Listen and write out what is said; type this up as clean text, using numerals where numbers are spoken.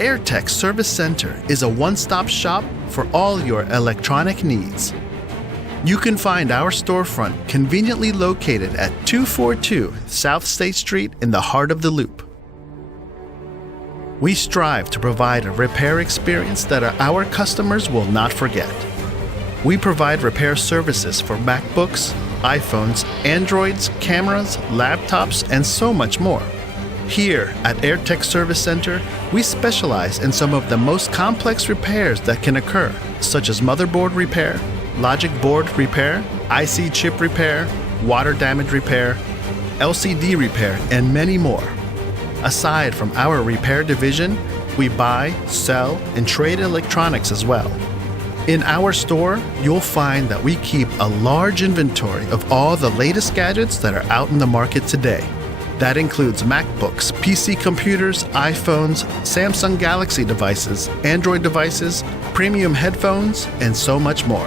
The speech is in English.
AirTec Service Center is a one-stop shop for all your electronic needs. You can find our storefront conveniently located at 242 South State Street in the heart of the Loop. We strive to provide a repair experience that our customers will not forget. We provide repair services for MacBooks, iPhones, Androids, cameras, laptops, and so much more. Here at AirTec Service Center, we specialize in some of the most complex repairs that can occur, such as motherboard repair, logic board repair, IC chip repair, water damage repair, LCD repair, and many more. Aside from our repair division, we buy, sell, and trade electronics as well. In our store, you'll find that we keep a large inventory of all the latest gadgets that are out in the market today. That includes MacBooks, PC computers, iPhones, Samsung Galaxy devices, Android devices, premium headphones, and so much more.